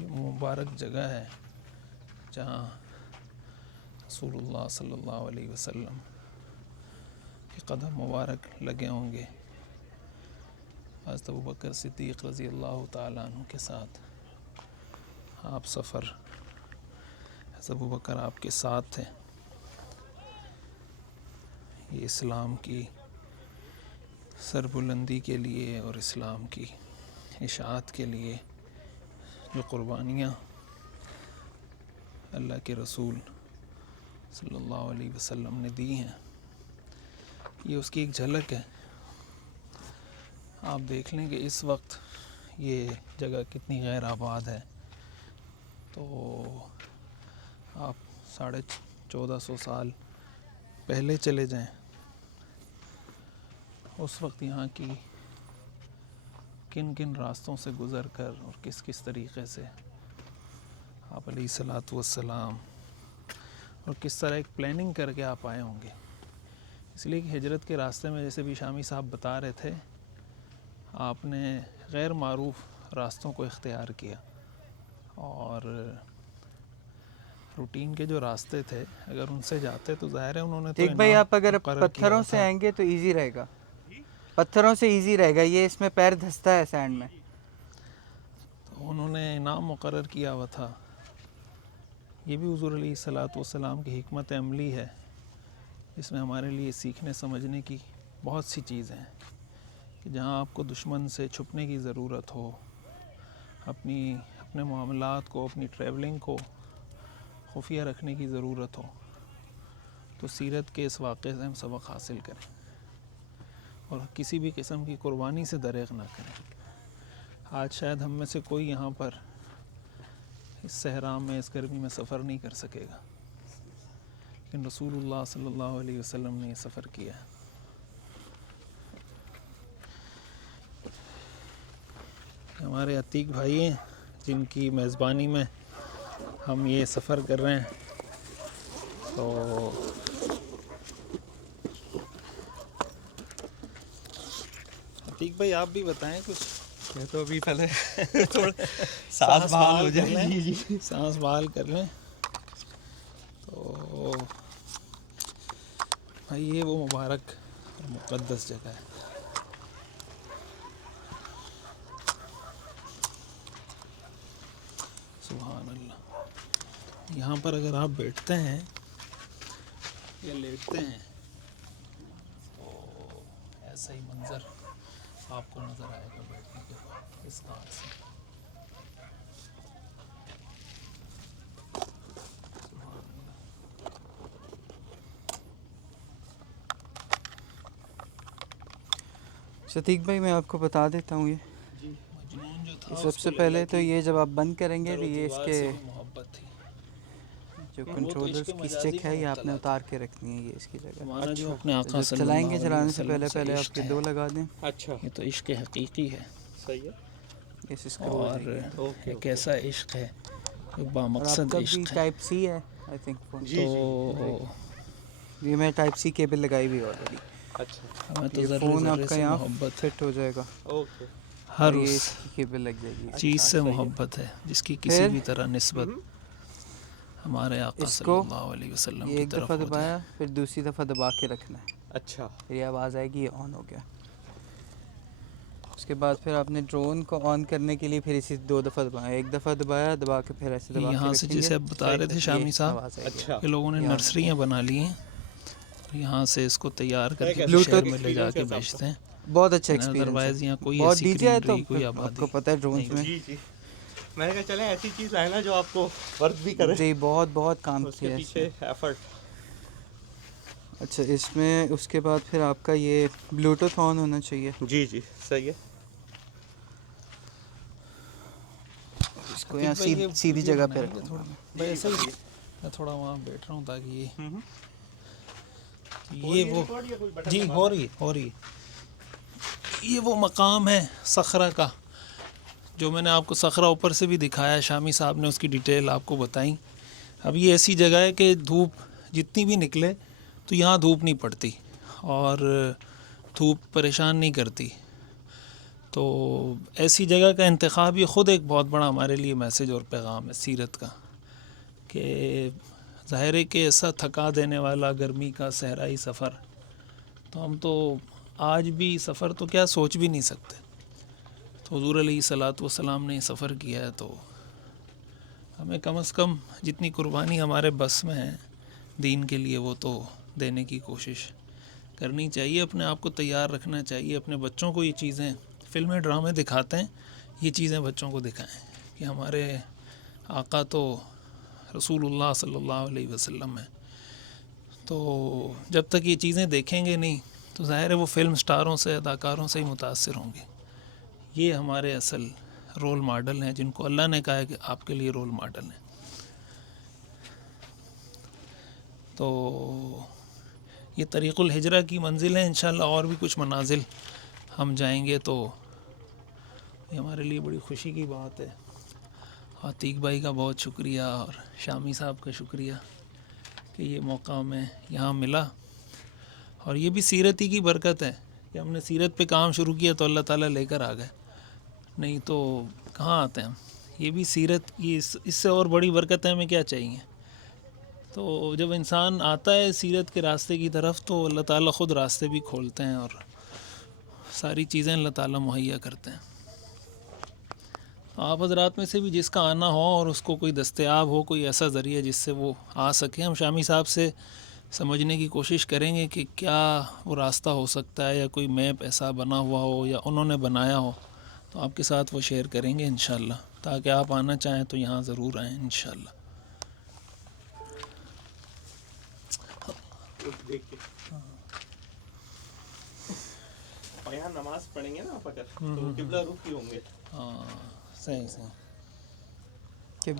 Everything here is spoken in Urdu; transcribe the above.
یہ مبارک جگہ ہے جہاں رسول اللہ صلی اللہ علیہ وسلم کے قدم مبارک لگے ہوں گے. حضرت ابوبکر صدیق رضی اللہ تعالیٰ عنہ کے ساتھ آپ سفر، حضرت ابوبکر آپ کے ساتھ تھے. یہ اسلام کی سربلندی کے لیے اور اسلام کی اشاعت کے لیے جو قربانیاں اللہ کے رسول صلی اللہ علیہ وسلم نے دی ہیں، یہ اس کی ایک جھلک ہے. آپ دیکھ لیں کہ اس وقت یہ جگہ کتنی غیر آباد ہے. تو آپ 1450 سال پہلے چلے جائیں، اس وقت یہاں کی کن کن راستوں سے گزر کر اور کس کس طریقے سے آپ علیہ الصلاۃ والسلام اور کس طرح ایک پلاننگ کر کے آپ آئے ہوں گے. اس لیے کہ ہجرت کے راستے میں جیسے بھی شامی صاحب بتا رہے تھے، آپ نے غیر معروف راستوں کو اختیار کیا، اور روٹین کے جو راستے تھے اگر ان سے جاتے تو ظاہر ہے انہوں نے تو ایک بھائی آپ اگر مقرر کیا پتھروں سے تھا. آئیں گے تو ایزی رہے گا، پتھروں سے ایزی رہے گا، یہ اس میں پیر دھستا ہے سینڈ میں. تو انہوں نے انعام مقرر کیا ہوا تھا. یہ بھی حضور علیہ الصلاۃ والسلام کی حکمت عملی ہے. اس میں ہمارے لیے سیکھنے سمجھنے کی بہت سی چیزیں ہیں کہ جہاں آپ کو دشمن سے چھپنے کی ضرورت ہو، اپنے معاملات کو، اپنی ٹریولنگ کو خفیہ رکھنے کی ضرورت ہو، تو سیرت کے اس واقعے سے ہم سبق حاصل کریں اور کسی بھی قسم کی قربانی سے دریغ نہ کریں. آج شاید ہم میں سے کوئی یہاں پر اس صحرا میں، اس گرمی میں سفر نہیں کر سکے گا، لیکن رسول اللہ صلی اللہ علیہ وسلم نے یہ سفر کیا ہے. ہمارے عتیق بھائی ہیں جن کی میزبانی میں ہم یہ سفر کر رہے ہیں. تو عتیق بھائی آپ بھی بتائیں کچھ. میں تو ابھی پہلے تھوڑا سانس بحال ہو جائے. جی سانس بحال کر لیں. تو بھائی یہ وہ مبارک اور مقدس جگہ ہے. سبحان اللہ. یہاں پر اگر آپ بیٹھتے ہیں یا لیٹتے ہیں تو ایسا ہی منظر آپ کو نظر آئے گا بیٹھنے کے بعد اس گھاٹ سے. صدیق بھائی میں آپ کو بتا دیتا ہوں، یہ مجنون جو تھا سب سے پہلے تو یہ جب آپ بند کریں گے تو یہ اس کے محبت تھی. جو کنٹرولرز کی اسٹک ہے یہ آپ نے اتار کے رکھنی ہے، یہ اس کی جگہ. ہمارا جو اپنے آقا جب صلی چلائیں اللہ گے علیہ چلانے سے وسلم پہلے آپ عشق کے ہے. دو لگا دیں. اچھا یہ تو عشق حقیقی ہے، صحیح ہے. اس اسکرو ہو اور جائے گی. ایک ایسا عشق ہے جو اور آپ بامقصد کا بھی عشق ہے. ٹائپ سی ہے آئی تھنک فون. تو یہ میں ٹائپ سی کیبل لگائی ہوئی آلریڈی. اچھا ہمیں تو یہ ذرے فون ذرے آپ کا سے یہاں محبت ہے، فٹ ہو جائے گا اوکے. ہر اور یہ اس اس کی کیبل لگ جائے گی. چیز سے صحیح ہے. محبت ہے جس کی کسی پھر بھی طرح نسبت ہمارے آقا اس صلی کو اللہ علیہ وسلم یہ کی ایک طرف دفعہ ہو جائے. دبایا، پھر دوسری دفعہ دبا کے رکھنا ہے. اچھا پھر یہ آواز آئے گی، یہ آن ہو گیا. اس کے بعد پھر آپ نے ڈرون کو آن کرنے کے لیے پھر اسی 2 دفعہ دبایا. ایک دفعہ دبایا، دبا کے پھر ایسے دبا کے یہاں سے رکھیں گے، جیسے اب بتا رہے تھے شامی یہ صاحب آواز آئے گی. اچھا کہ لوگوں نے یہاں نرسریاں بنا لی ہیں، یہاں سے اس کو تیار کر کے Bluetooth شہر میں لے جا کے بیچتے ہیں. بہت اچھا ایکسپیرینس ادروائز یہاں ہے، کوئی بہت ایسی ڈی جے ہے. تو گرینری، کوئی آپ آبادی کو پتہ ہے ڈرونز میں جی جی. میں نے کہا چلیں ایسی چیز لائیں نا جو آپ کو ورک بھی کرے، جی بہت بہت کام اس کے کیا ہے اس پیچھے میں. ایفرٹ. اچھا اس میں اس کے بعد پھر آپ کا یہ بلوٹوتھ آن ہونا چاہیے. جی جی صحیح ہے. اس کو یہاں سیدھی جگہ پہ رکھوں گا میں. بھائی ایسا ہی میں تھوڑا وہاں بیٹھ رہا ہوں تاکہ ہو یہ رہی ہے وہ ریکارڈ یا کوئی بٹن جی دبانا ہے؟ ہو رہی یہ وہ مقام ہے صخرہ کا جو میں نے آپ کو صخرہ اوپر سے بھی دکھایا. شامی صاحب نے اس کی ڈیٹیل آپ کو بتائیں. اب یہ ایسی جگہ ہے کہ دھوپ جتنی بھی نکلے تو یہاں دھوپ نہیں پڑتی اور دھوپ پریشان نہیں کرتی. تو ایسی جگہ کا انتخاب یہ خود ایک بہت بڑا ہمارے لیے میسیج اور پیغام ہے سیرت کا، کہ ظاہر ہے کہ ایسا تھکا دینے والا گرمی کا صحرائی سفر تو ہم تو آج بھی سفر تو کیا سوچ بھی نہیں سکتے. تو حضور علیہ الصلاۃ والسلام نے یہ سفر کیا ہے، تو ہمیں کم از کم جتنی قربانی ہمارے بس میں ہے دین کے لیے وہ تو دینے کی کوشش کرنی چاہیے. اپنے آپ کو تیار رکھنا چاہیے. اپنے بچوں کو یہ چیزیں فلمیں ڈرامے دکھاتے ہیں، یہ چیزیں بچوں کو دکھائیں کہ ہمارے آقا تو رسول اللہ صلی اللہ علیہ وسلم ہے. تو جب تک یہ چیزیں دیکھیں گے نہیں تو ظاہر ہے وہ فلم سٹاروں سے اداکاروں سے ہی متاثر ہوں گے. یہ ہمارے اصل رول ماڈل ہیں جن کو اللہ نے کہا ہے کہ آپ کے لیے رول ماڈل ہیں. تو یہ طریق الہجرہ کی منزل ہے. انشاءاللہ اور بھی کچھ منازل ہم جائیں گے تو یہ ہمارے لیے بڑی خوشی کی بات ہے. عتیق بھائی کا بہت شکریہ اور شامی صاحب کا شکریہ کہ یہ موقع ہمیں یہاں ملا. اور یہ بھی سیرت ہی کی برکت ہے کہ ہم نے سیرت پہ کام شروع کیا تو اللہ تعالیٰ لے کر آ گئے، نہیں تو کہاں آتے ہیں ہم. یہ بھی سیرت کی اس سے اور بڑی برکت ہے ہمیں کیا چاہیے. تو جب انسان آتا ہے سیرت کے راستے کی طرف تو اللہ تعالیٰ خود راستے بھی کھولتے ہیں اور ساری چیزیں اللہ تعالیٰ مہیا کرتے ہیں. تو آپ حضرات میں سے بھی جس کا آنا ہو اور اس کو کوئی دستیاب ہو کوئی ایسا ذریعہ جس سے وہ آ سکے، ہم شامی صاحب سے سمجھنے کی کوشش کریں گے کہ کیا وہ راستہ ہو سکتا ہے، یا کوئی میپ ایسا بنا ہوا ہو یا انہوں نے بنایا ہو تو آپ کے ساتھ وہ شیئر کریں گے انشاءاللہ، تاکہ آپ آنا چاہیں تو یہاں ضرور آئیں انشاءاللہ. اور یہاں نماز پڑھیں گے نا آپ اگر تو قبلہ رخ ہی ہوں گے. ہاں صحیح صحیح. کہ